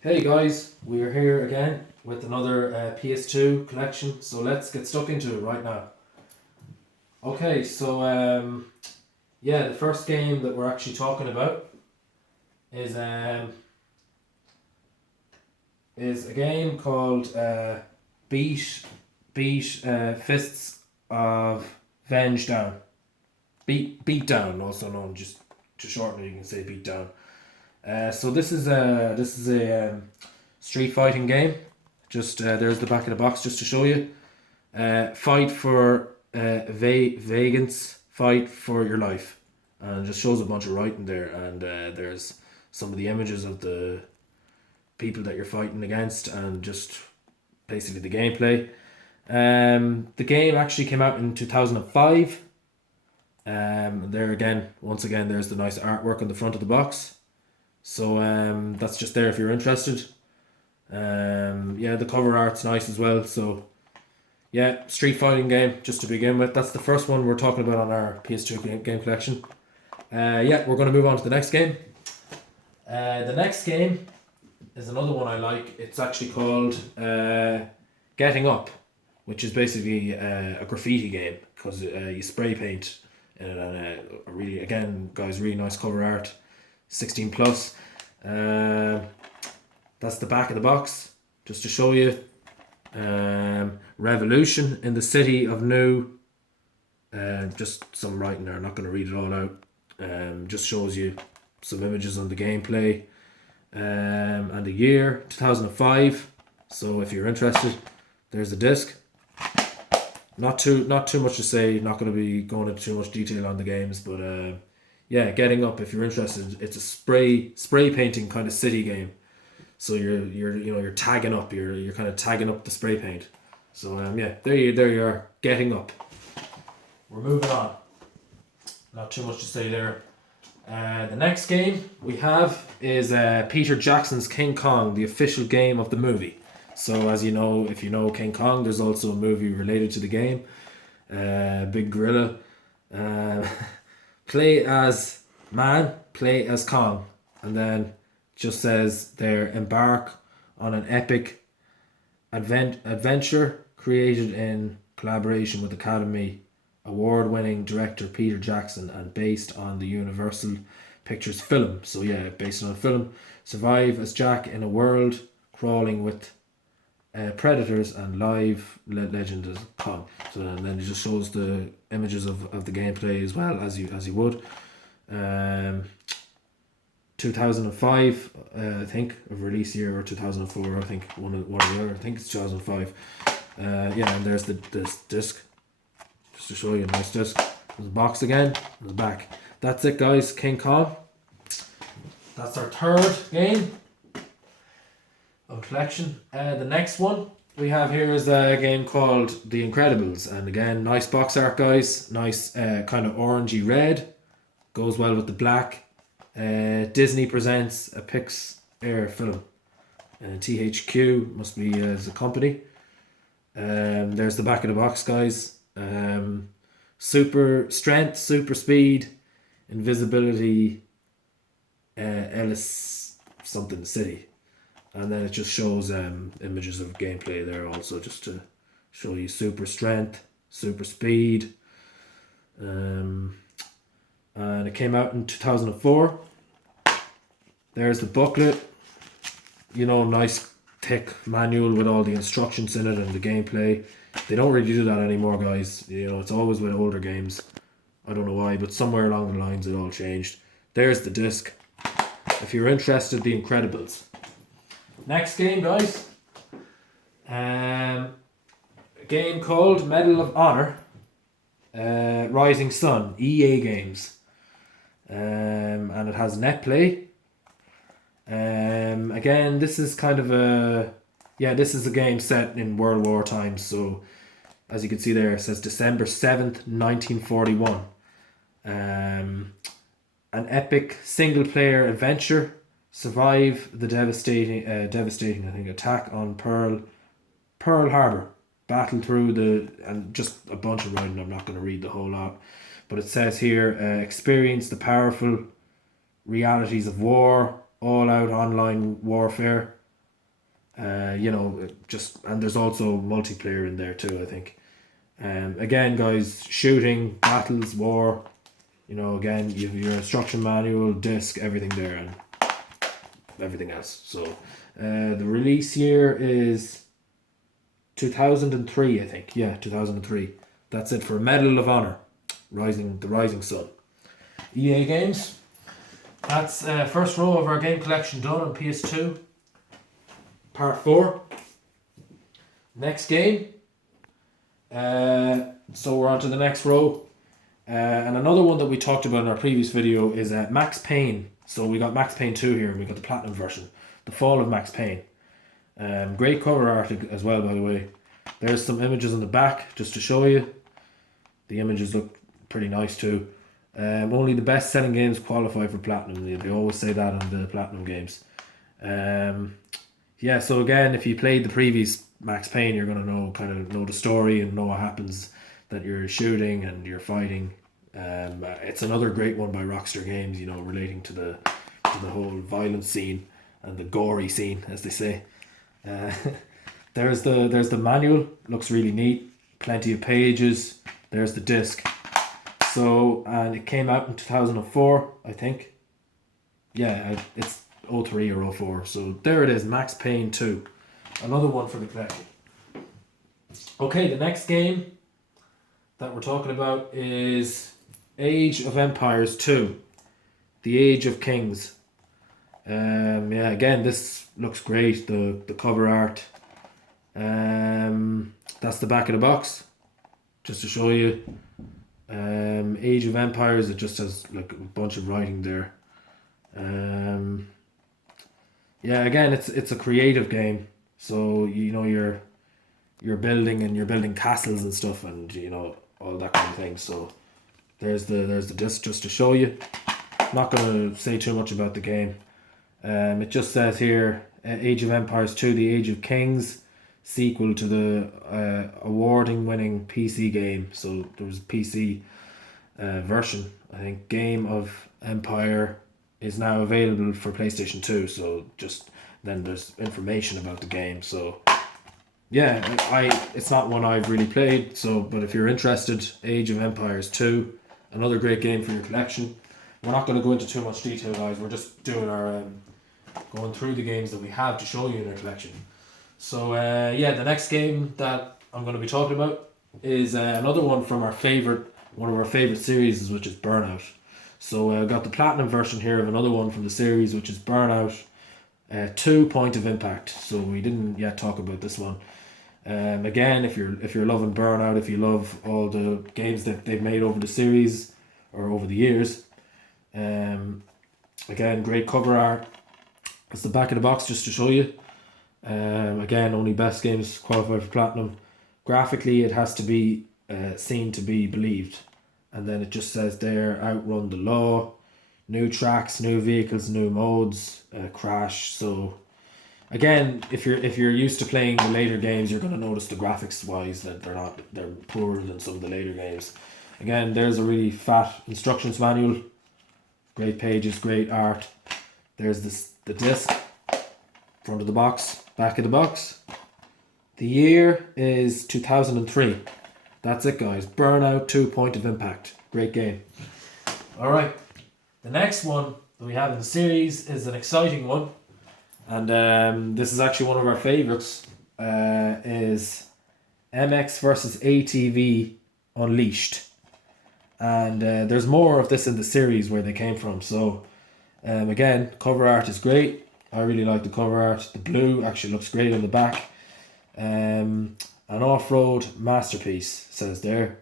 Hey guys, we're here again with another PS2 collection, so let's get stuck into it right now. Okay, so the first game that we're actually talking about is is a game called Beat Fists of Venge Down. Beat Down, also known just to shorten it, you can say Beat Down. So this is a street fighting game. Just there's the back of the box just to show you. Fight for vegans. Fight for your life, and it just shows a bunch of writing there. And there's some of the images of the people that you're fighting against, and just basically the gameplay. The game actually came out in 2005. There again, once again, there's the nice artwork on the front of the box. So that's just there if you're interested. The cover art's nice as well. So yeah, street fighting game just to begin with. That's the first one we're talking about on our PS2 game collection. We're going to move on to the next game. The next game is another one I like. It's actually called Getting Up, which is basically a graffiti game because you spray paint in it, and really, again, guys, really nice cover art. 16 plus. That's the back of the box, just to show you. Revolution in the city of New. Just some writing there. I'm not going to read it all out. Just shows you some images on the gameplay. And the year 2005. So if you're interested, there's the disc. Not too much to say. Not going to be going into too much detail on the games, but Getting Up. If you're interested, it's a spray painting kind of city game. So you're tagging up. You're kind of tagging up the spray paint. So there you are. Getting Up. We're moving on. Not too much to say there. The next game we have is Peter Jackson's King Kong, the official game of the movie. So as you know, if you know King Kong, there's also a movie related to the game. Big Gorilla. Play as man, play as Kong. And then just says there, embark on an epic adventure created in collaboration with Academy Award-winning director Peter Jackson and based on the Universal Pictures film. So yeah, based on a film. Survive as Jack in a world crawling with predators and live legend as Kong. So and then it just shows the images of the gameplay as well as you would. 2005, I think, of release year, or 2004, I think, one or the other. I think it's 2005. And there's this disc, just to show you a nice disc. There's a box again, there's the back. That's it, guys. King Kong. That's our third game of collection. The next one we have here is a game called The Incredibles, and again, nice box art, guys. Nice kind of orangey red, goes well with the black. Disney presents a Pixar film. THQ must be as a company. There's the back of the box, guys. Super strength, super speed, invisibility, Ellis something city. And then it just shows images of gameplay there also, just to show you super strength, super speed. And it came out in 2004. There's the booklet. Nice thick manual with all the instructions in it and the gameplay. They don't really do that anymore, guys. It's always with older games. I don't know why, but somewhere along the lines it all changed. There's the disc. If you're interested, The Incredibles. Next game, guys. A game called Medal of Honor. Rising Sun, EA Games. And it has net play. Again, this is kind of this is a game set in World War times. So, as you can see there, it says December 7th, 1941. An epic single-player adventure. Survive the devastating I think, attack on Pearl Harbor. Battle through and just a bunch of writing. I'm not going to read the whole lot. But it says here, experience the powerful realities of war, all-out online warfare, You know, and there's also multiplayer in there too, I think. Again, guys, shooting, battles, war. You know, again, you have your instruction manual, disc, everything there, and everything else. So, the release year is 2003, I think. Yeah, 2003. That's it for Medal of Honor, the Rising Sun. EA Games. That's first row of our game collection done on PS2. Part 4. Next game. So we're on to the next row. And another one that we talked about in our previous video is Max Payne. So we got Max Payne 2 here, and we got the Platinum version. The Fall of Max Payne. Great cover art as well, by the way. There's some images on the back, just to show you. The images look pretty nice too. Only the best selling games qualify for Platinum. They always say that on the Platinum games. Yeah, so again, if you played the previous Max Payne, you're going to know the story and know what happens, that you're shooting and you're fighting. It's another great one by Rockstar Games, you know, relating to the whole violent scene and the gory scene, as they say. There's the manual, looks really neat, plenty of pages. There's the disc. So, and it came out in 2004, I think. Yeah, it's 03 or 04. So there it is, Max Payne 2. Another one for the collection. Okay, the next game that we're talking about is Age of Empires 2. The Age of Kings. Yeah, again, this looks great. The cover art. That's the back of the box. Just to show you. Age of Empires, it just has like a bunch of writing there. Yeah, again, it's a creative game. So you know you're building castles and stuff, and you know all that kind of thing. So there's the disc just to show you. I'm not gonna say too much about the game. It just says here, Age of Empires 2: The Age of Kings, sequel to the awarding-winning PC game. So there was a PC version. I think Game of Empire is now available for PlayStation 2. So just then there's information about the game. So yeah, it's not one I've really played. So, but if you're interested, Age of Empires 2, another great game for your collection. We're not going to go into too much detail, guys. We're just doing our going through the games that we have to show you in our collection. So yeah, the next game that I'm going to be talking about is another one from one of our favorite series, which is Burnout. So I got the Platinum version here of another one from the series, which is Burnout 2 Point of Impact. So we didn't yet talk about this one. Again, if you're loving Burnout, if you love all the games that they've made over the series or over the years, again, great cover art. It's the back of the box just to show you. Again, only best games qualify for Platinum. Graphically, it has to be seen to be believed. And then it just says there, outrun the law, new tracks, new vehicles, new modes, crash. So again, if you're used to playing the later games, you're going to notice the graphics wise that they're poorer than some of the later games. Again, there's a really fat instructions manual. Great pages, great art. There's the disc, front of the box, back of the box. The year is 2003. That's it, guys. Burnout 2 Point of Impact. Great game. Alright. The next one that we have in the series is an exciting one. And this is actually one of our favourites. Is MX versus ATV Unleashed. And there's more of this in the series where they came from. So again, cover art is great. I really like the cover art. The blue actually looks great on the back. An off-road masterpiece, says there.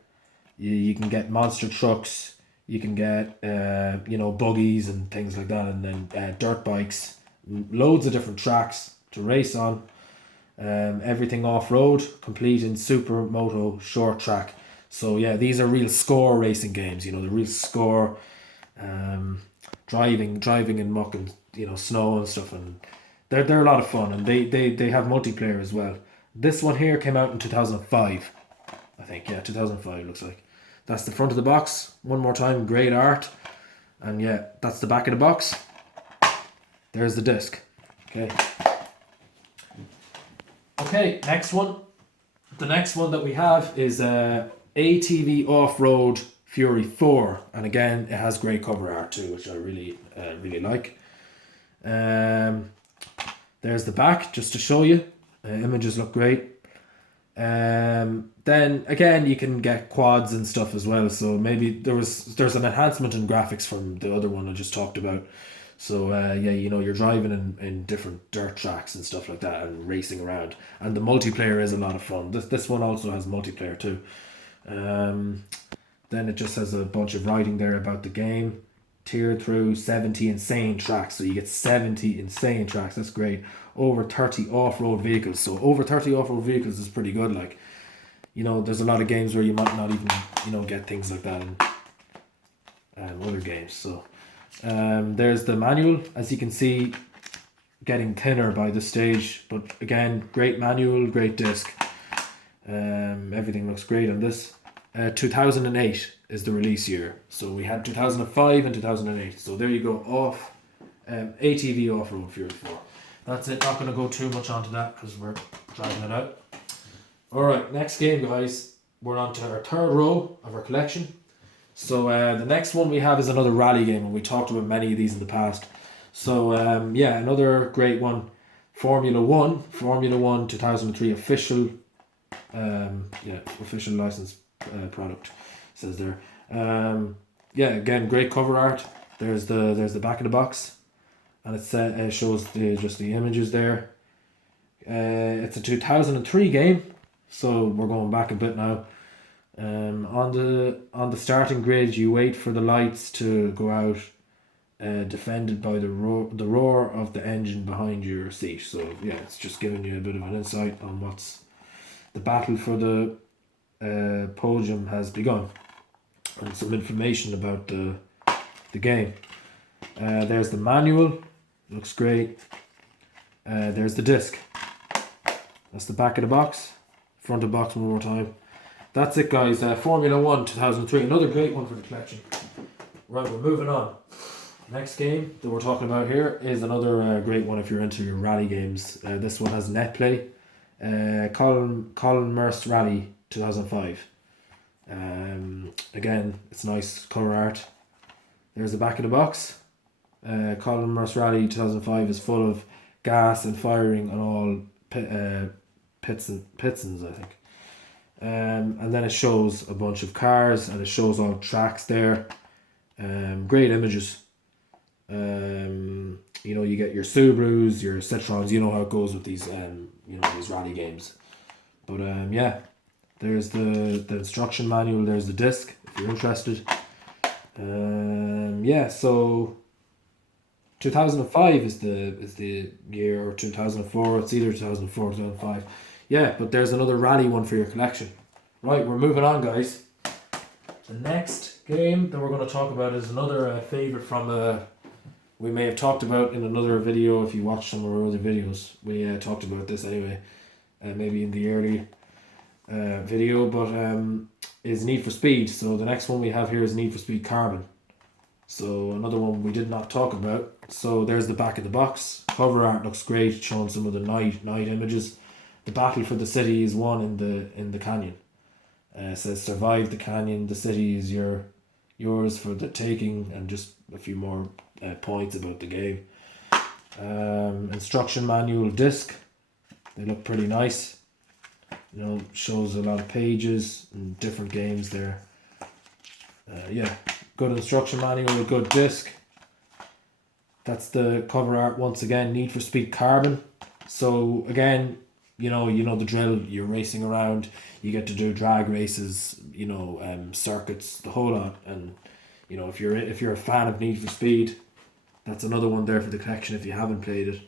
You can get monster trucks, you can get buggies and things like that, and then dirt bikes, loads of different tracks to race on. Everything off-road, complete in supermoto short track. So yeah, these are real score racing games, the real score, driving in muck and snow and stuff, and they're a lot of fun, and they have multiplayer as well. This one here came out in 2005, I think. Yeah, 2005 looks like. That's the front of the box. One more time, great art. And yeah, that's the back of the box. There's the disc. Okay. Okay, next one. The next one that we have is ATV Off-Road Fury Thor, and again it has great cover art too, which I really like. There's the back just to show you. Images look great. Then again you can get quads and stuff as well, so maybe there's an enhancement in graphics from the other one I just talked about. So yeah, you know, you're driving in different dirt tracks and stuff like that and racing around, and the multiplayer is a lot of fun. This one also has multiplayer too. Then it just has a bunch of writing there about the game. Tiered through 70 insane tracks, so you get 70 insane tracks. That's great. Over 30 off-road vehicles. So over 30 off-road vehicles is pretty good. Like, you know, there's a lot of games where you might not even, you know, get things like that in other games. So there's the manual. As you can see, getting thinner by this stage, but again, great manual, great disc. Everything looks great on this. 2008 is the release year, so we had 2005 and 2008. So there you go. Off ATV Off-Road Fury 4. That's it. Not going to go too much onto that because we're dragging it out. Alright, next game, guys. We're on to our third row of our collection. So the next one we have is another rally game, and we talked about many of these in the past. So yeah, another great one. Formula 1 2003 official official license product, says there. Yeah, again, great cover art. There's the back of the box, and it shows just the images there. It's a 2003 game, so we're going back a bit now. On the starting grid, you wait for the lights to go out, defended by the roar of the engine behind your seat. So yeah, it's just giving you a bit of an insight on what's the battle for the podium has begun, and some information about the game. There's the manual, looks great. There's the disc. That's the back of the box. Front of the box one more time. That's it, guys. Formula 1 2003, another great one for the collection. Right, we're moving on. Next game that we're talking about here is another great one if you're into your rally games. This one has net play. Colin Merce Rally 2005. Again, it's nice cover art. There's the back of the box. Colin Merce Rally 2005 is full of gas and firing on all pistons, I think. And then it shows a bunch of cars, and it shows all tracks there. Great images. You know, you get your Subarus, your Citroens. You know how it goes with these these rally games. But yeah, there's the instruction manual. There's the disc if you're interested. Yeah, so 2005 is the year, or 2004. It's either 2004 or 2005. Yeah, but there's another rally one for your collection. Right, we're moving on, guys. The next game that we're going to talk about is another favourite from we may have talked about in another video. If you watch some of our other videos, we talked about this anyway, maybe in the early video, but is Need for Speed. So the next one we have here is Need for Speed Carbon. So another one we did not talk about. So there's the back of the box. Cover art looks great, showing some of the night images. The battle for the city is won in the canyon. It says survive the canyon. The city is yours for the taking, and just a few more points about the game. Instruction manual disc. They look pretty nice. You know, shows a lot of pages and different games there. Yeah, good instruction manual, a good disc. That's the cover art once again. Need for Speed Carbon. So again, you know the drill. You're racing around. You get to do drag races. You know, circuits, the whole lot. And you know, if you're a fan of Need for Speed, that's another one there for the collection. If you haven't played it,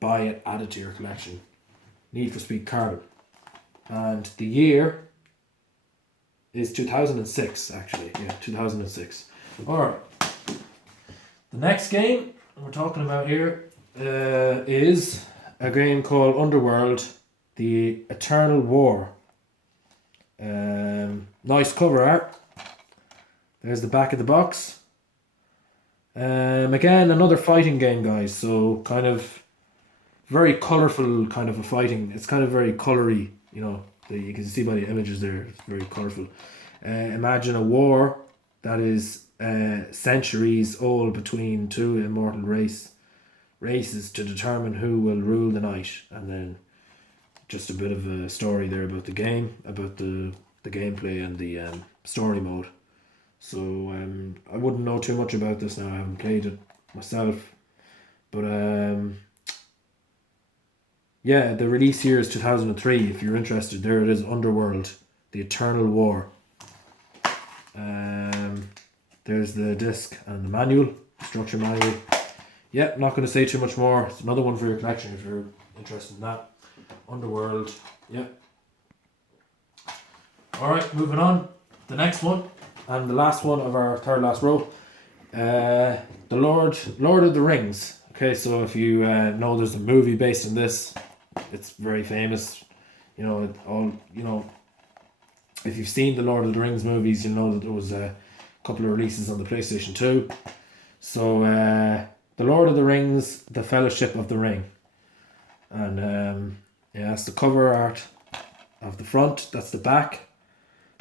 buy it, add it to your collection. Need for Speed Carbon, and the year is 2006. Actually, yeah, 2006. All right. The next game we're talking about here is a game called Underworld the Eternal War. Nice cover art. There's the back of the box. Again, another fighting game, guys. So kind of very colourful kind of a fighting. It's kind of very colory, you know. You can see by the images there, it's very colourful. Imagine a war that is centuries old between two immortal races to determine who will rule the night. And then just a bit of a story there about the game, about the gameplay and the story mode. So I wouldn't know too much about this now. I haven't played it myself, but yeah, the release year is 2003. If you're interested, there it is. Underworld, the Eternal War. There's the disc and the manual, instruction manual. Yeah, not going to say too much more. It's another one for your collection if you're interested in that. Underworld, yeah. Alright, moving on. The next one, and the last one of our third last row. The Lord of the Rings. Okay, so if you know there's a movie based on this, it's very famous. You know, if you've seen the Lord of the Rings movies, you'll know that there was a couple of releases on the PlayStation 2. So, The Lord of the Rings, The Fellowship of the Ring. And yeah, that's the cover art of the front, that's the back.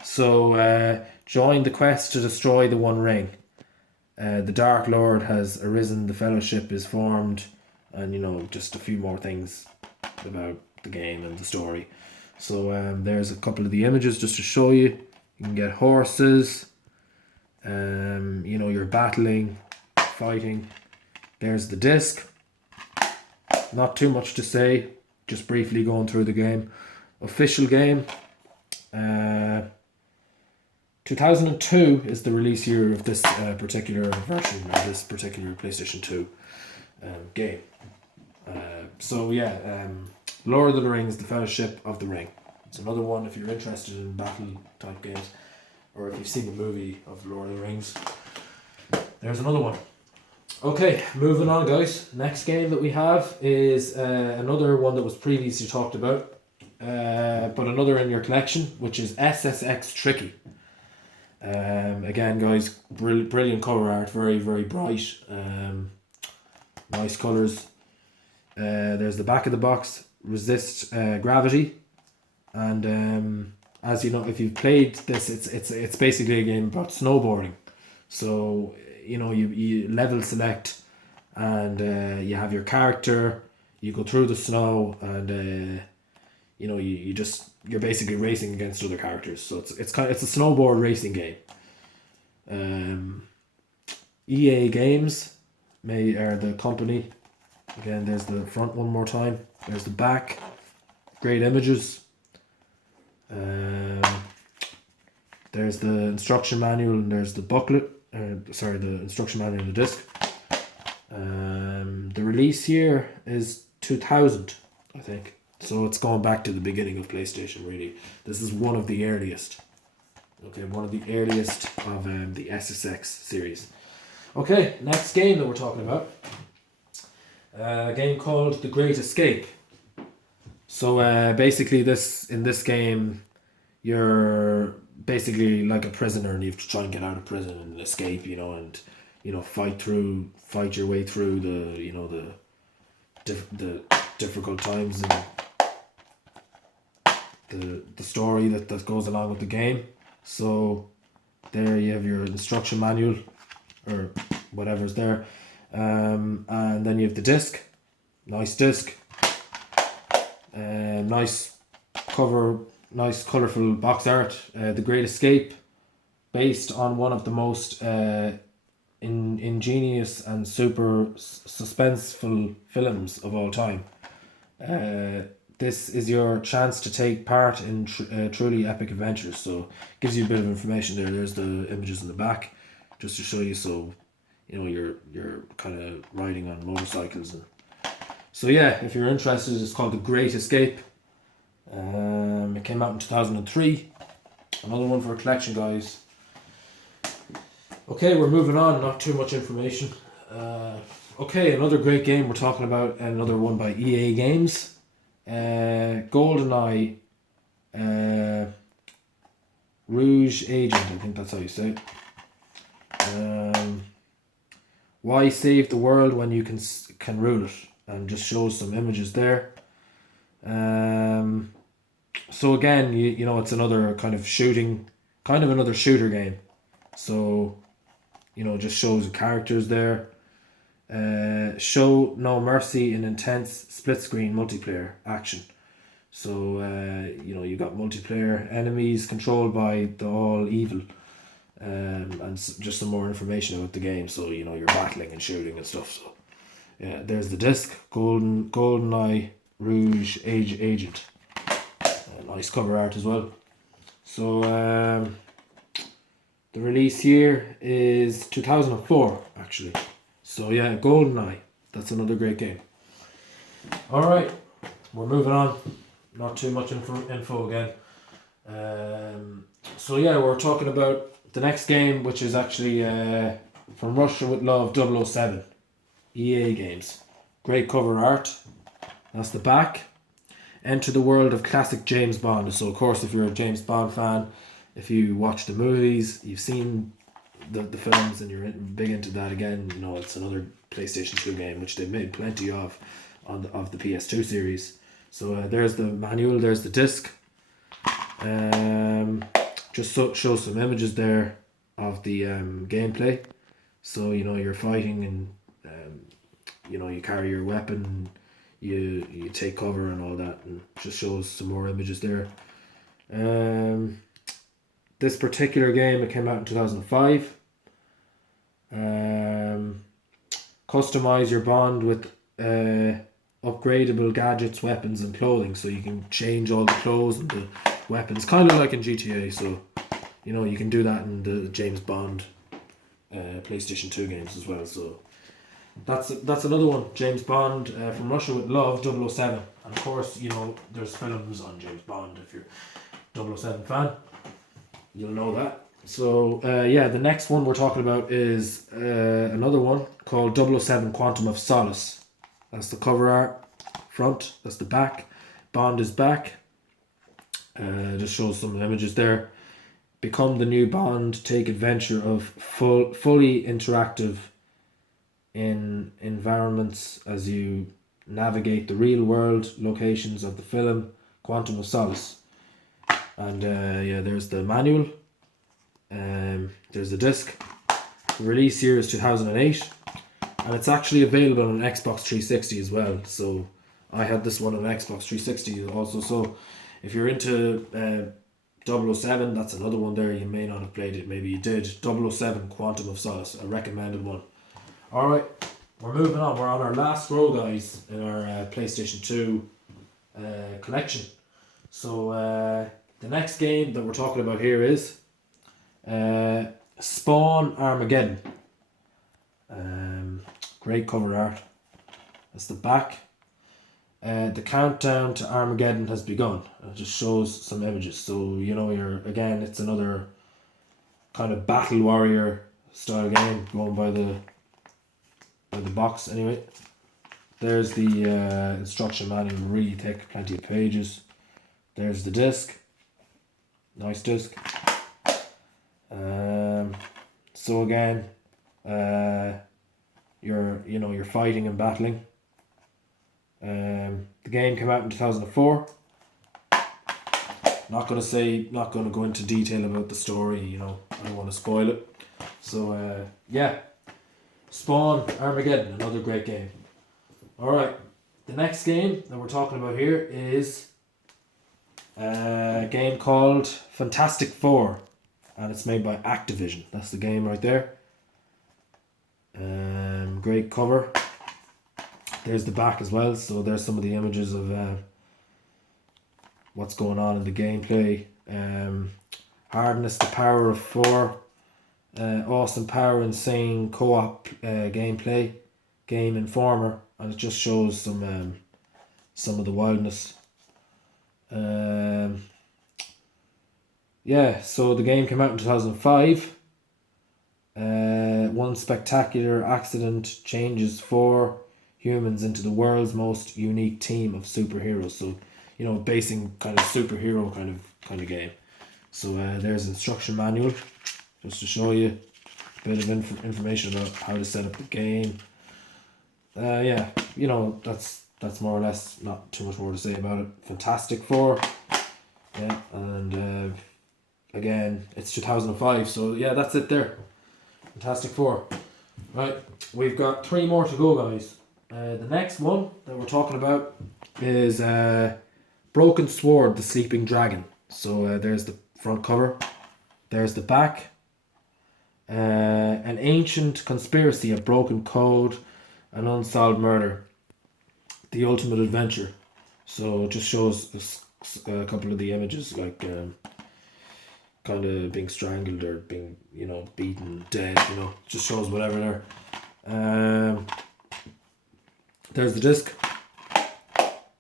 So, join the quest to destroy the One Ring. The Dark Lord has arisen, the Fellowship is formed, and you know, just a few more things about the game and the story. So there's a couple of the images just to show you. You can get horses, you know, you're battling, fighting. There's the disc. Not too much to say, just briefly going through the game. Official game. 2002 is the release year of this particular version of this particular PlayStation 2 game. So yeah, Lord of the Rings, The Fellowship of the Ring. It's another one if you're interested in battle type games, or if you've seen the movie of Lord of the Rings. There's another one. Okay, moving on guys. Next game that we have is another one that was previously talked about, but another in your collection, which is Ssx Tricky. Again guys, brilliant cover art, very very bright, nice colours. There's the back of the box, resist gravity, and as you know, if you've played this, it's basically a game about snowboarding. So you know, you level select, and you have your character, you go through the snow, and you know, you're basically racing against other characters. So it's a snowboard racing game. EA Games are the company. Again, there's the front one more time. There's the back. Great images. There's the instruction manual and there's the booklet. The instruction manual and the disc. The release year is 2000, I think. So it's going back to the beginning of PlayStation, really. This is one of the earliest. Okay, one of the earliest of the Ssx series. Okay, next game that we're talking about. A game called The Great Escape. So basically in this game, you're basically like a prisoner and you have to try and get out of prison and escape, you know, and you know, fight your way through the, you know, the difficult times and the story that goes along with the game. So there you have your instruction manual or whatever's there, and then you have the disc, nice disc, nice cover, nice colourful box art. The Great Escape, based on one of the most ingenious and super suspenseful films of all time. This is your chance to take part in truly epic adventures. So gives you a bit of information there. There's the images in the back, just to show you. So you know, you're kind of riding on motorcycles. So yeah, if you're interested, it's called The Great Escape. It came out in 2003. Another one for a collection, guys. Okay, we're moving on. Not too much information. Okay, another great game we're talking about. Another one by EA Games. Goldeneye, Rouge Agent, I think that's how you say it. Why save the world when you can rule it? and just shows some images there. So again, you know, it's another kind of another shooter game. So, you know, just shows the characters there. Show no mercy in intense split screen multiplayer action. So, you know, you got multiplayer enemies controlled by the all evil, and just some more information about the game. So, you know, you're battling and shooting and stuff. So, yeah, there's the disc, Goldeneye, Rouge, Agent. Nice cover art as well. So, the release year is 2004, actually. So, yeah, Goldeneye. That's another great game. Alright, we're moving on. Not too much info again. So yeah, we're talking about the next game, which is actually From Russia with Love 007. EA Games. Great cover art. That's the back. Enter the world of classic James Bond. So of course, if you're a James Bond fan, if you watch the movies, you've seen the films, and you're big into that again, you know, it's another PlayStation 2 game, which they've made plenty of of the PS2 series. So there's the manual, there's the disc. Just show some images there of the gameplay. So, you know, you're fighting, and you know, you carry your weapon, you take cover and all that, and just shows some more images there. This particular game, it came out in 2005. Customize your Bond with upgradable gadgets, weapons and clothing, so you can change all the clothes and the weapons, kind of like in GTA. So, you know, you can do that in the James Bond PlayStation 2 games as well. So that's another one, James Bond, From Russia with Love 007. And of course, you know, there's films on James Bond. If you're 007 fan, you'll know that. So yeah, the next one we're talking about is another one called 007 Quantum of Solace. That's the cover art front, that's the back. Bond is back. Just shows some images there. Become the new Bond, take adventure of fully interactive in environments as you navigate the real world locations of the film Quantum of Solace. And yeah, there's the manual. There's the disc. The release year is 2008. And it's actually available on Xbox 360 as well. So I had this one on Xbox 360 also. So if you're into 007, that's another one there. You may not have played it. Maybe you did. 007 Quantum of Solace. A recommended one. Alright. We're moving on. We're on our last row, guys, in our PlayStation 2 collection. So the next game that we're talking about here is Spawn Armageddon. Great cover art. That's the back. The countdown to Armageddon has begun. It just shows some images. So, you know, it's another kind of battle warrior style game, going by the box anyway. There's the instruction manual, really thick, plenty of pages. There's the disc. Nice disc. So again, you're fighting and battling. The game came out in 2004. Not gonna go into detail about the story, you know, I don't want to spoil it. So yeah, Spawn Armageddon, another great game. Alright, the next game that we're talking about here is a game called Fantastic Four, and it's made by Activision. That's the game right there. Great cover. There's the back as well, so there's some of the images of what's going on in the gameplay. Harness the power of four. Awesome power, insane co-op gameplay. Game Informer, and it just shows some of the wildness. Yeah, so the game came out in 2005. One spectacular accident changes 4 humans into the world's most unique team of superheroes. So, you know, basing kind of superhero kind of game. So there's instruction manual, just to show you a bit of information about how to set up the game. yeah, you know, that's more or less, not too much more to say about it. Fantastic Four. Yeah, and again, it's 2005, so yeah, that's it there. Fantastic Four. Right, we've got 3 more to go, guys. The next one that we're talking about is Broken Sword, the Sleeping Dragon. So there's the front cover, there's the back. An ancient conspiracy, a broken code, an unsolved murder, the ultimate adventure. So it just shows a couple of the images, like kind of being strangled or being, you know, beaten, dead, you know, just shows whatever there. There's the disc.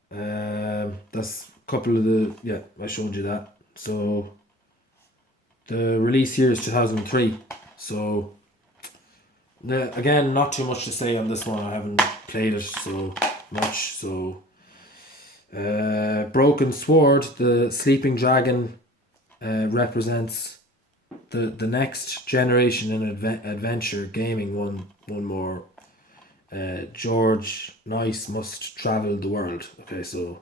That's a couple of the, yeah, I showed you that. So the release year is 2003. So again, not too much to say on this one. I haven't played it so much. So Broken Sword, the Sleeping Dragon, represents the next generation in adventure gaming. One more. George Nice must travel the world. Okay, so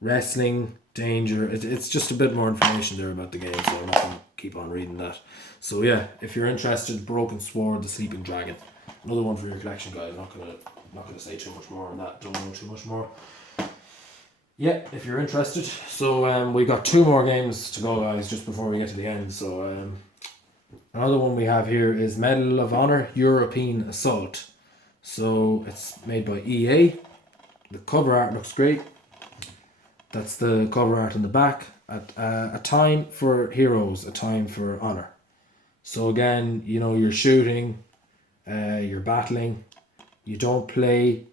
wrestling, danger. It's just a bit more information there about the game, so I'm not going to keep on reading that. So yeah, if you're interested, Broken Sword, the Sleeping Dragon, another one for your collection, guys. Not gonna say too much more on that. Don't know too much more. Yeah, if you're interested. So we got 2 more games to go, guys, just before we get to the end. So another one we have here is Medal of Honor European Assault. So it's made by EA. The cover art looks great. That's the cover art in the back. A time for heroes, a time for honor. So again, you know, you're shooting, you're battling, you don't play,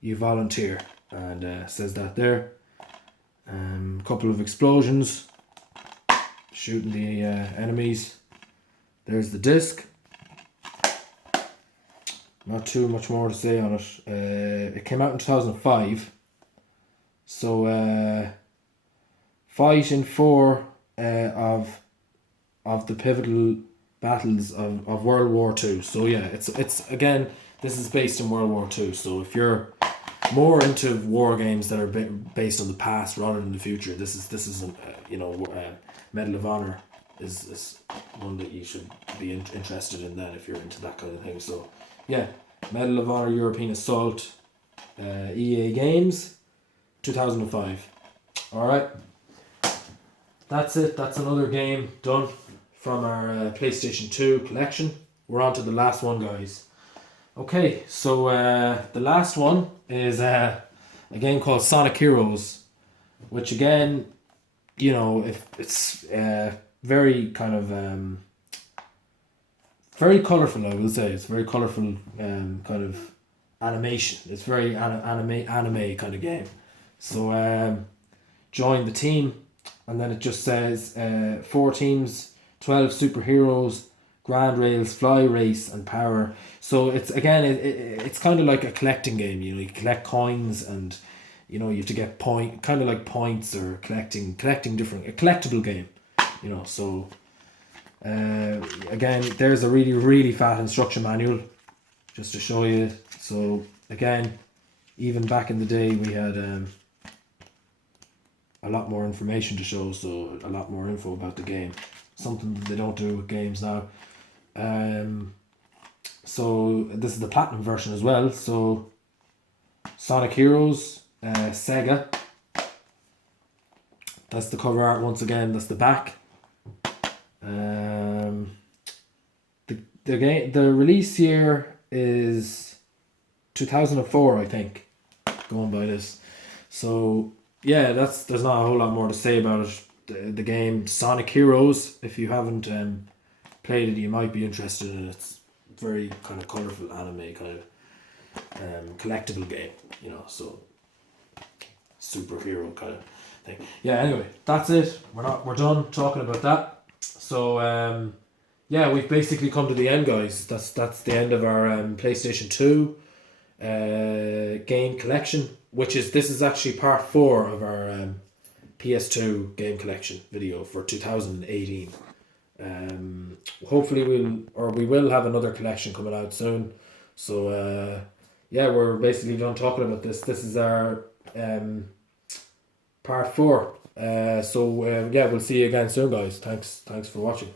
you volunteer, and says that there. Couple of explosions, shooting the enemies. There's the disc. Not too much more to say on it. It came out in 2005. So fight in 4 of the pivotal battles of World War II. So yeah, it's again, this is based in World War II. So if you're more into war games that are based on the past rather than the future, this is you know, Medal of Honor is one that you should be interested in then if you're into that kind of thing. So yeah, Medal of Honor European Assault, EA Games, 2005. Alright, that's it. That's another game done from our PlayStation 2 collection. We're on to the last one, guys. Okay, so the last one is a game called Sonic Heroes, which again, you know, if it's very kind of very colourful, I will say. It's very colourful kind of animation. It's very anime kind of game. So join the team, and then it just says 4 teams, 12 superheroes, Grand Rails, Fly Race, and Power. So it's again, it's kind of like a collecting game. You know, you collect coins, and you know, you have to get kind of like points, or collecting different, a collectible game. You know, so again, there's a really fat instruction manual just to show you. So again, even back in the day, we had a lot more information to show, so a lot more info about the game. Something that they don't do with games now. So this is the platinum version as well. So Sonic Heroes, Sega. That's the cover art once again. That's the back. The release year is 2004, I think, going by this. So yeah, there's not a whole lot more to say about it. The game Sonic Heroes, if you haven't played it, you might be interested in it. It's very kind of colourful anime kind of collectible game, you know, so superhero kind of thing. Yeah, anyway, that's it. We're done talking about that. So yeah, we've basically come to the end, guys. That's the end of our PlayStation 2 game collection, this is actually part 4 of our PS2 game collection video for 2018. Hopefully we will have another collection coming out soon. So yeah, we're basically done talking about this. This is our part 4. So yeah, we'll see you again soon, guys. Thanks for watching.